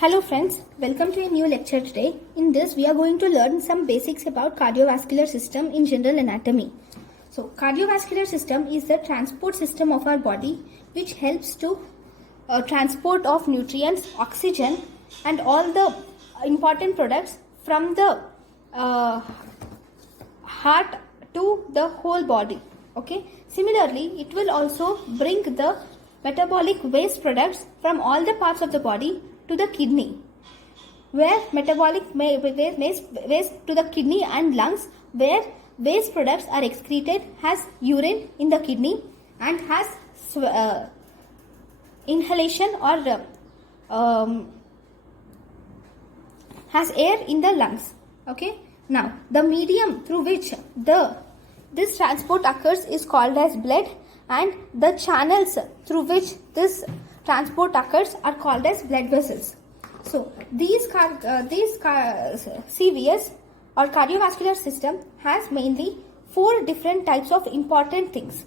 Hello friends, welcome to a new lecture today. In this we are going to learn some basics about cardiovascular system in general anatomy. So cardiovascular system is the transport system of our body which helps to transport of nutrients, oxygen and all the important products from the heart to the whole body. Okay. Similarly, it will also bring the metabolic waste products from all the parts of the body to the kidney, where metabolic waste to the kidney and lungs, where waste products are excreted as urine in the kidney and has inhalation or has air in the lungs. Okay. Now the medium through which this transport occurs is called as blood, and the channels through which this transport occurs are called as blood vessels. So these CVS or cardiovascular system has mainly 4 different types of important things.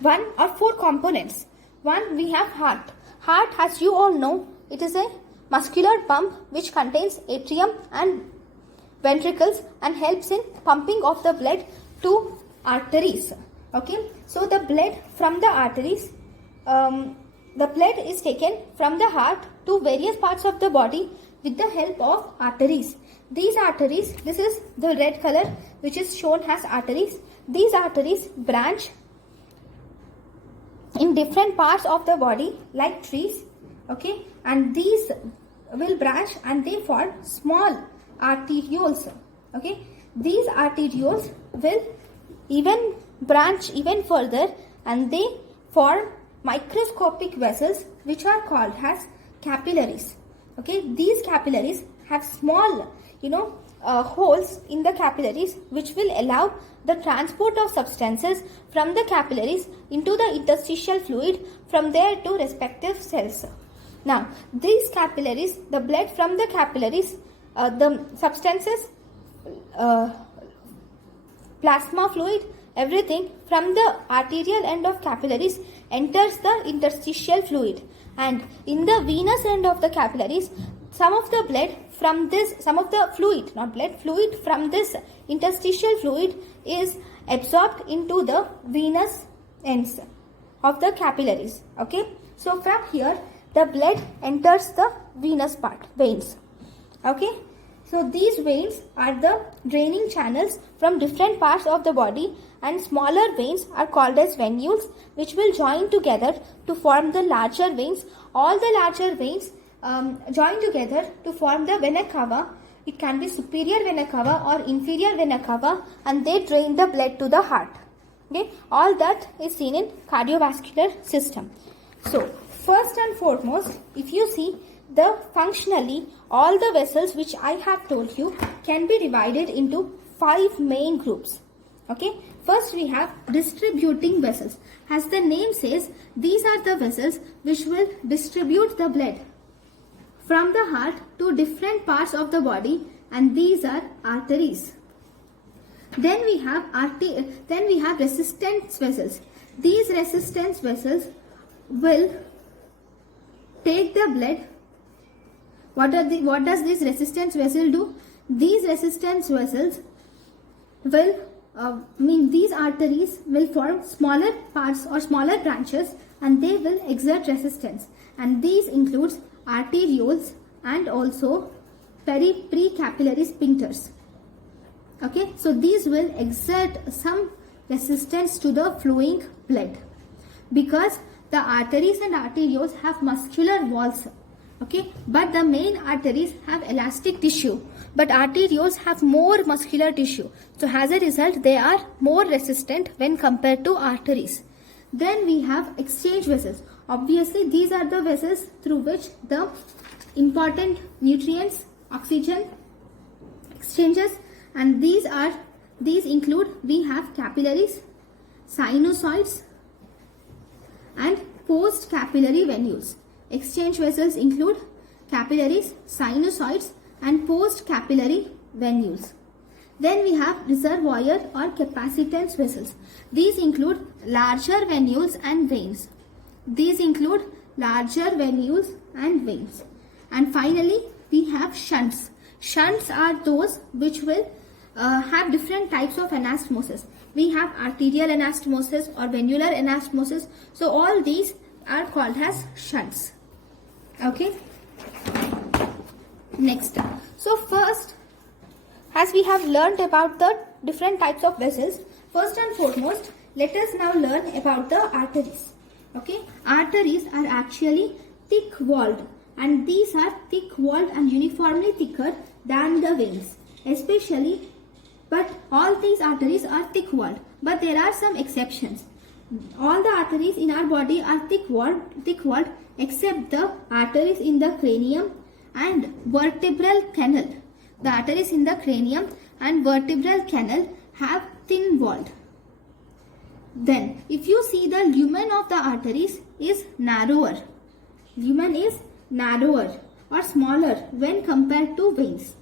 1 or 4 components. 1, we have heart. Heart, as you all know, it is a muscular pump which contains atrium and ventricles and helps in pumping of the blood to arteries. Okay, so the blood from the arteries, the blood is taken from the heart to various parts of the body with the help of arteries. These arteries, this is the red color which is shown as arteries. These arteries branch in different parts of the body like trees. Okay, and these will branch and they form small arterioles. Okay, these arterioles will even branch even further and they form microscopic vessels which are called as capillaries. Okay, these capillaries have small holes in the capillaries which will allow the transport of substances from the capillaries into the interstitial fluid, from there to respective cells. Now these capillaries, the blood from the capillaries, the substances, plasma fluid, everything from the arterial end of capillaries enters the interstitial fluid, and in the venous end of the capillaries, some of the blood from this, some of the fluid, not blood, fluid from this interstitial fluid is absorbed into the venous ends of the capillaries. Okay, so from here the blood enters the venous part, veins. Okay, so these veins are the draining channels from different parts of the body, and smaller veins are called as venules which will join together to form the larger veins. All the larger veins join together to form the vena cava. It can be superior vena cava or inferior vena cava, and they drain the blood to the heart. Okay, all that is seen in cardiovascular system. So first and foremost, if you see, the functionally all the vessels which I have told you can be divided into 5 main groups. Okay, first we have distributing vessels. As the name says, these are the vessels which will distribute the blood from the heart to different parts of the body, and these are arteries. Then we have resistance vessels. These resistance vessels will take the blood. What does this resistance vessel do? These resistance vessels will these arteries will form smaller parts or smaller branches, and they will exert resistance, and these includes arterioles and also precapillary sphincters. Okay, so these will exert some resistance to the flowing blood, because the arteries and arterioles have muscular walls. Okay, but the main arteries have elastic tissue, but arterioles have more muscular tissue. So as a result, they are more resistant when compared to arteries. Then we have exchange vessels. Obviously, these are the vessels through which the important nutrients, oxygen exchanges, and these include, we have capillaries, sinusoids, and post-capillary venules. Exchange vessels include capillaries, sinusoids, and post-capillary venules. Then we have reservoir or capacitance vessels. These include larger venules and veins. These include larger venules and veins. And finally, we have shunts. Shunts are those which will have different types of anastomosis. We have arterial anastomosis or venular anastomosis. So all these are called as shunts. Okay. Next. So first, as we have learned about the different types of vessels, first and foremost, let us now learn about the arteries. Okay. Arteries are actually thick-walled, and these are thick-walled and uniformly thicker than the veins, especially. But all these arteries are thick-walled, but there are some exceptions. All the arteries in our body are thick-walled except the arteries in the cranium and vertebral canal. The arteries in the cranium and vertebral canal have thin-walled. Then, if you see, the lumen of the arteries is narrower. Lumen is narrower or smaller when compared to veins.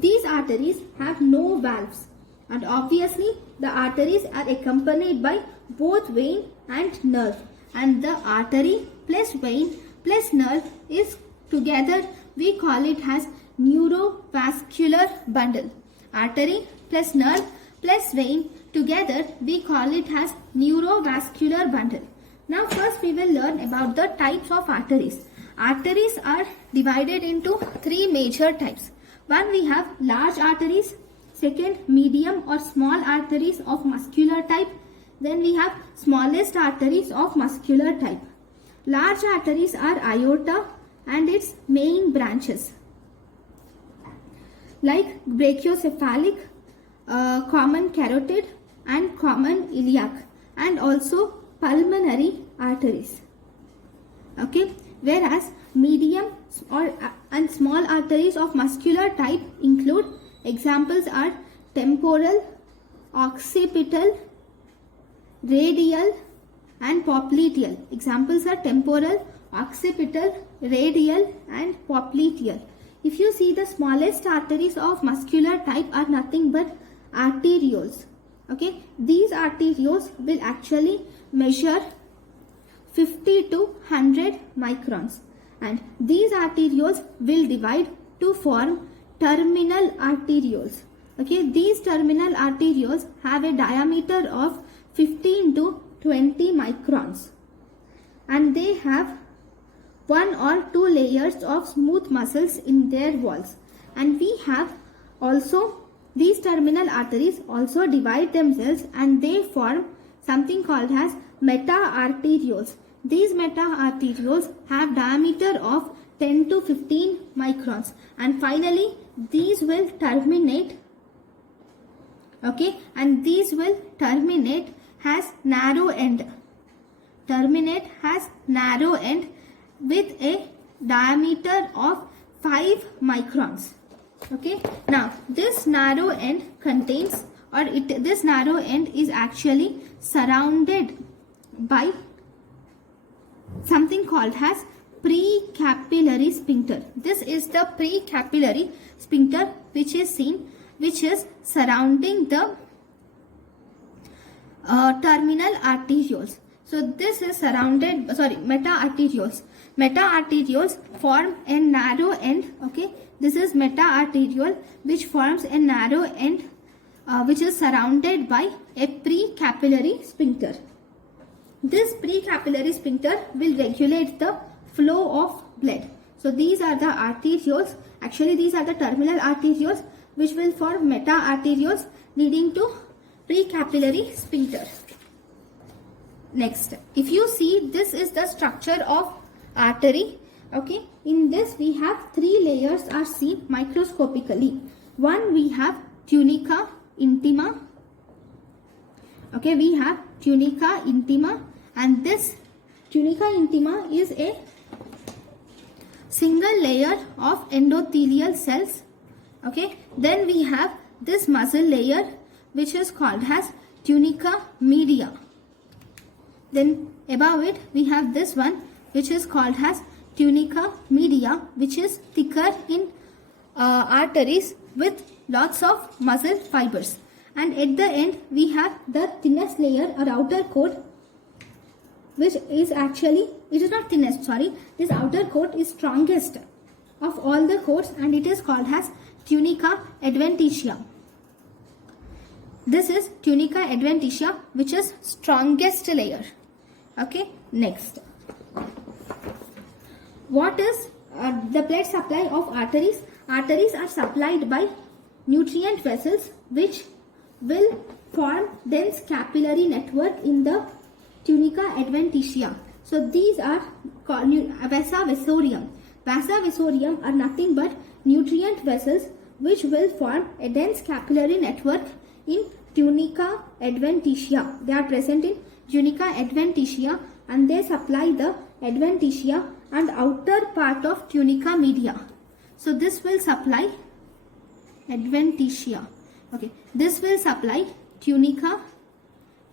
These arteries have no valves, and obviously the arteries are accompanied by both vein and nerve, and the artery plus vein plus nerve is together, we call it as neurovascular bundle. Artery plus nerve plus vein together, we call it as neurovascular bundle. Now first we will learn about the types of arteries. Arteries are divided into three major types. One, we have large arteries. Second, medium or small arteries of muscular type. Then we have smallest arteries of muscular type. Large arteries are aorta and its main branches, like brachiocephalic, common carotid and common iliac, and also pulmonary arteries. Okay, whereas medium and small arteries of muscular type include, examples are temporal, occipital, radial and popliteal. Examples are temporal, occipital, radial and popliteal. If you see, the smallest arteries of muscular type are nothing but arterioles. Okay, these arterioles will actually measure 50 to 100 microns, and these arterioles will divide to form terminal arterioles. Okay, these terminal arterioles have a diameter of 15 to 20 microns, and they have one or two layers of smooth muscles in their walls. And we have also, these terminal arteries also divide themselves and they form something called as meta-arterioles. These meta-arterioles have diameter of 10 to 15 microns, and finally these will terminate, okay, and these will terminate as narrow end. Terminate has narrow end with a diameter of 5 microns. Okay, now this narrow end contains, or this narrow end is actually surrounded by something called as precapillary sphincter. This is the precapillary sphincter which is seen, which is surrounding the terminal arterioles. So this is surrounded, meta-arterioles. Meta-arterioles form a narrow end. Okay, this is meta-arteriole which forms a narrow end which is surrounded by a precapillary sphincter. This precapillary sphincter will regulate the flow of blood. So these are the arterioles. Actually, these are the terminal arterioles which will form meta-arterioles leading to precapillary sphincter. Next, if you see, this is the structure of artery. Okay, in this we have three layers are seen microscopically. One, we have tunica intima. Okay, we have tunica intima, and this tunica intima is a single layer of endothelial cells. Okay, then we have this muscle layer which is called as tunica media. Then above it we have this one which is called as tunica media, which is thicker in arteries with lots of muscle fibers. And at the end we have the thinnest layer or outer coat, which is actually, it is not thinnest, sorry, this outer coat is strongest. of all the coats, and it is called as tunica adventitia. This is tunica adventitia, which is strongest layer. Okay, next. What is the blood supply of arteries? Arteries are supplied by nutrient vessels which will form dense capillary network in the tunica adventitia. So these are called vasa vasorum. Vasa vasorum are nothing but nutrient vessels which will form a dense capillary network in tunica adventitia. They are present in tunica adventitia and they supply the adventitia and outer part of tunica media. So this will supply adventitia. Okay, this will supply tunica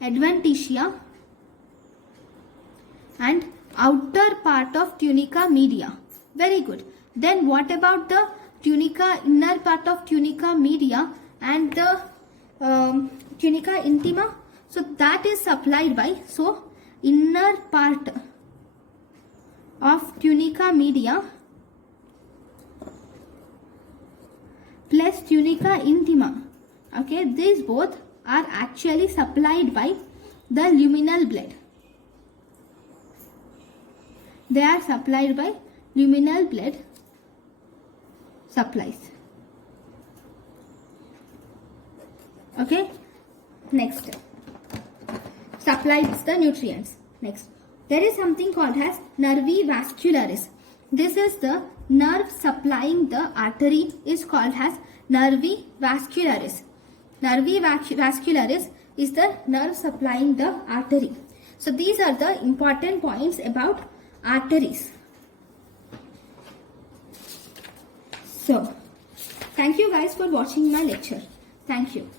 adventitia and outer part of tunica media. Very good. Then what about the tunica, inner part of tunica media and the tunica intima? So that is supplied by, so inner part of tunica media plus tunica intima. Okay, these both are actually supplied by the luminal blood. They are supplied by luminal blood supplies. Okay, next. Supplies the nutrients. Next, there is something called as nervi vascularis. This is the nerve supplying the artery, is called as nervi vascularis. Nervi vascularis is the nerve supplying the artery. So these are the important points about arteries. So thank you guys for watching my lecture. Thank you.